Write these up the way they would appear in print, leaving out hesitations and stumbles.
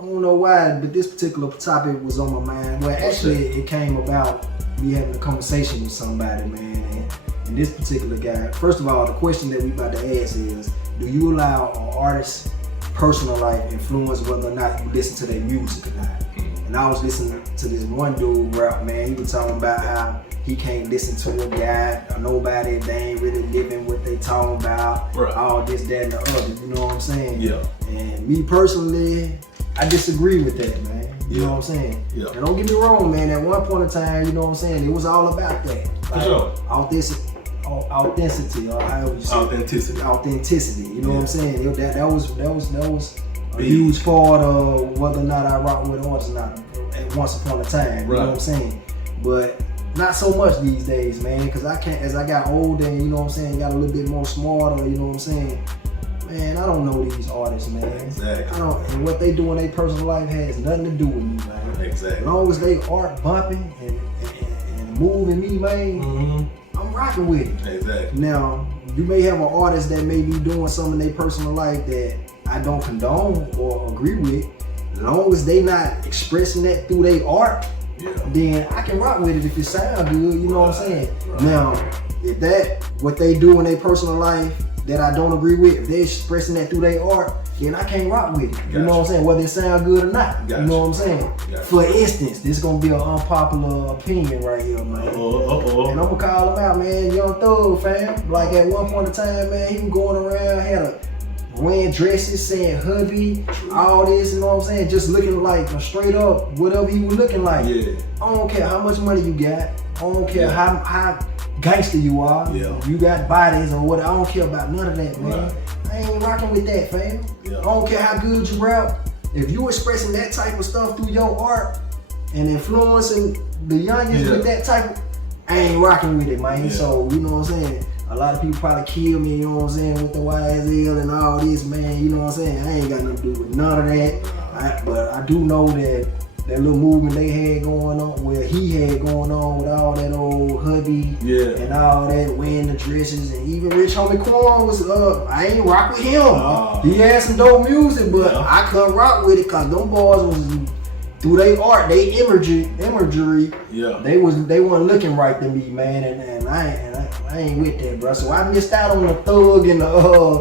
don't know why, but this particular topic was on my mind. Well, actually, it came about me having a conversation with somebody, man. And this particular guy, first of all, the question that we about to ask is, do you allow an artist's personal life influence whether or not you listen to their music or not? And I was listening to this one dude rap, man. He was talking about how he can't listen to a guy or nobody, they ain't really living what they talking about, right. All this, that, and the other, you know what I'm saying? Yeah. And me personally, I disagree with that, man. You know what I'm saying? Yeah. And don't get me wrong, man, at one point in time, you know what I'm saying, it was all about that. For sure. Authenticity, or however you say authenticity, you know what I'm saying? That was a huge part of whether or not I rock with artists or not at once upon a time, you know what I'm saying? But not so much these days, man, because as I got older and, you know what I'm saying, got a little bit more smarter, you know what I'm saying, man, I don't know these artists, man. Exactly. And what they do in their personal life has nothing to do with me, man. Exactly. As long as they art bumping and moving me, man, I'm rocking with it. Exactly. Now, you may have an artist that may be doing something in their personal life that I don't condone or agree with. As long as they not expressing that through their art, then I can rock with it if it sounds good, you know what I'm saying? Right. Now, if what they do in their personal life that I don't agree with, if they're expressing that through their art, then I can't rock with it. You know what I'm saying? Whether it sound good or not. You know what I'm saying? For instance, this is gonna be an unpopular opinion right here, man. And I'm gonna call him out, man. Young Thug, fam. Like at one point in time, man, he was going around, wearing dresses, saying hubby, all this, you know what I'm saying? Just looking like straight up whatever he was looking like. Yeah. I don't care how much money you got. I don't care how gangster you are. Yeah. You got bodies or what. I don't care about none of that, man. Right. I ain't rocking with that, fam. Yeah. I don't care how good you rap. If you expressing that type of stuff through your art and influencing the youngest with that type of, I ain't rocking with it, man. Yeah. So, you know what I'm saying? A lot of people probably kill me, you know what I'm saying, with the YSL and all this, man, you know what I'm saying? I ain't got nothing to do with none of that. But I do know that little movement they had going on, he had going on with all that old hubby and all that, wearing the dresses, and even Rich Homie Quan was, I ain't rock with him. He had some dope music, but I couldn't rock with it because them boys was, through their art, they imagery, they wasn't looking right to me, man, and I ain't with that, bro. So I missed out on the Thug and all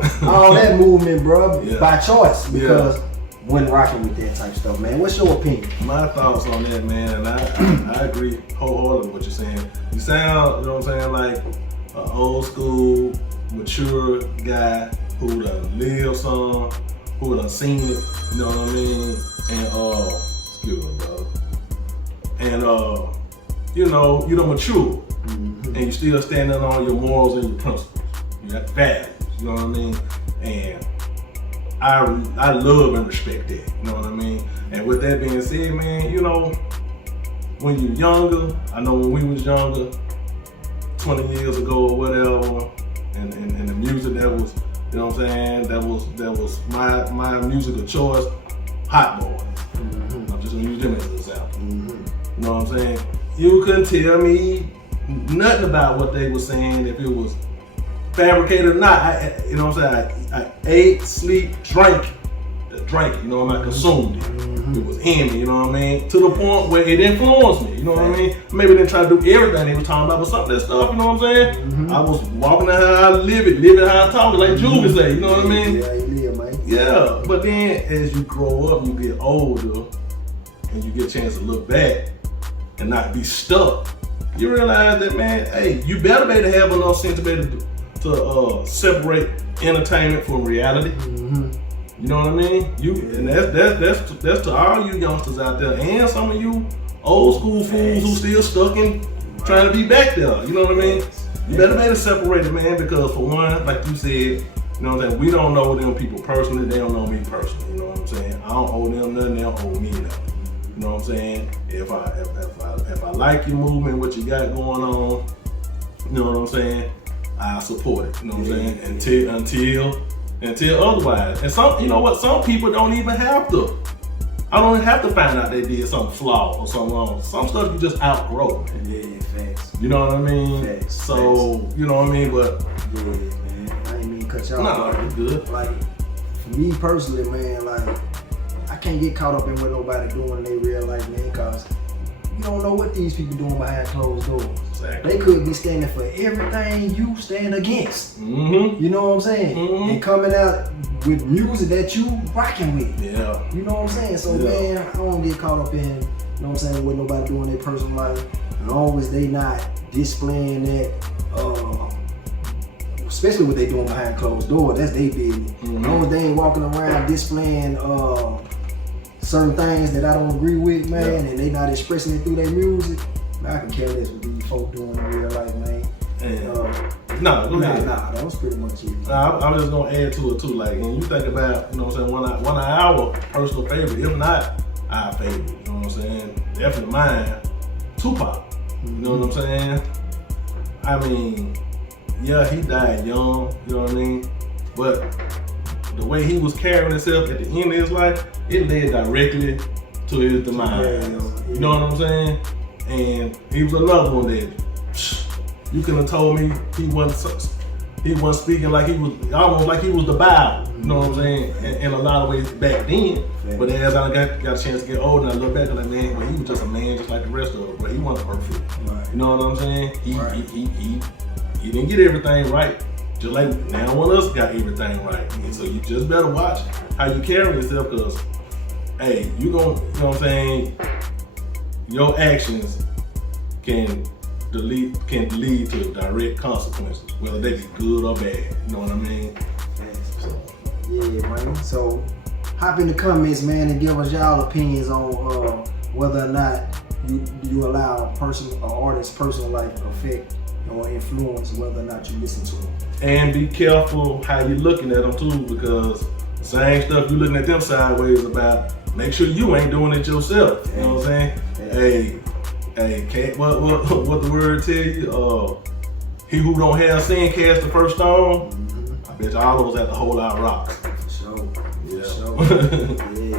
that movement, bro, by choice, because wasn't rocking with that type of stuff, man. What's your opinion? My thoughts on that, man, and I agree wholeheartedly with what you're saying. You sound, you know what I'm saying, like an old school, mature guy who done lived some, who done seen it, you know what I mean? And excuse me, bro. And you know, you done mature, and you still standing on your morals and your principles. You got values, you know what I mean? And I love and respect that, you know what I mean? And with that being said, man, you know, when you're younger, I know when we was younger, 20 years ago or whatever, and the music that was, you know what I'm saying, that was my music of choice, Hot Boy. I'm just gonna use them as an example. You know what I'm saying? You couldn't tell me nothing about what they were saying, if it was fabricated or not. You know what I'm saying? I ate, sleep, drank it, you know what I mean? I consumed it. It was in me, you know what I mean? To the point where it influenced me, you know what I mean? Maybe they didn't try to do everything they were talking about, but some of that stuff, you know what I'm saying? I was walking out how I live it how I talk it, like Julie say, you know what I mean? Yeah, you live, man. Yeah, but then as you grow up, you get older, and you get a chance to look back and not be stuck, you realize that, man, hey, you better be able to have enough sense to be able to separate entertainment from reality. You know what I mean? And that's to all you youngsters out there, and some of you old school fools who still stuck in trying to be back there. You know what I mean? You better be able to separate it, man, because for one, like you said, you know what I'm saying, we don't know them people personally, they don't know me personally, you know what I'm saying? I don't owe them nothing, they don't owe me nothing. You know what I'm saying? If I like your movement, what you got going on, you know what I'm saying, I support it. You know what I'm saying? Until otherwise. And some, you know what? Some people don't even have to. I don't even have to find out they did something flawed or something wrong. Some stuff you just outgrow. Yeah, facts. You know what I mean? Facts. So, you know what I mean? But yeah, man. I ain't mean to cut y'all off. Nah, you good. Like, for me personally, man, like, I can't get caught up in what nobody doing in their real life, man, because you don't know what these people doing behind closed doors. Exactly. They could be standing for everything you stand against. Mm-hmm. You know what I'm saying? Mhm. And coming out with music that you rocking with. Yeah. You know what I'm saying? So Yeah. man, I don't get caught up in, you know what I'm saying, what nobody doing in their personal life. As long as they not displaying that, especially what they doing behind closed doors, that's their business. Mhm. As long as they ain't walking around displaying certain things that I don't agree with, man, Yeah. and they not expressing it through their music, man, I can care less what these folk doing in real life, man. And, no, go ahead. Nah, that was pretty much it. I'm just gonna add to it too. Like, and you think about, you know what I'm saying, one of our personal favorite, if not our favorite, you know what I'm saying? Definitely mine, Tupac. You know what I'm saying? I mean, yeah, he died young, you know what I mean? But the way he was carrying himself at the end of his life, it led directly to his demise. Yeah. You know what I'm saying? And he was another one that you couldn't have told me he wasn't speaking like he was, almost like he was the Bible. You know what I'm saying? In a lot of ways back then. But as I got a chance to get older, and I look back and I'm like, man, well, he was just a man just like the rest of us, but he wasn't perfect. Right. You know what I'm saying? Right. He didn't get everything right. Just like now one of us got everything right. And so you just better watch how you carry yourself, because hey, you know what I'm saying, your actions can lead to direct consequences, whether they be good or bad. You know what I mean? So, Yeah, man. So hop in the comments, man, and give us y'all opinions on whether or not you allow an artist's personal life to affect or influence whether or not you listen to them. and be careful how you're looking at them too, because same stuff you looking at them sideways about, make sure you ain't doing it yourself. You know what I'm saying? Yeah. Hey, what the word tell you? He who don't have sin cast the first stone. I bet you all of us have to hold our rocks. For sure. Yeah. For sure. Yeah.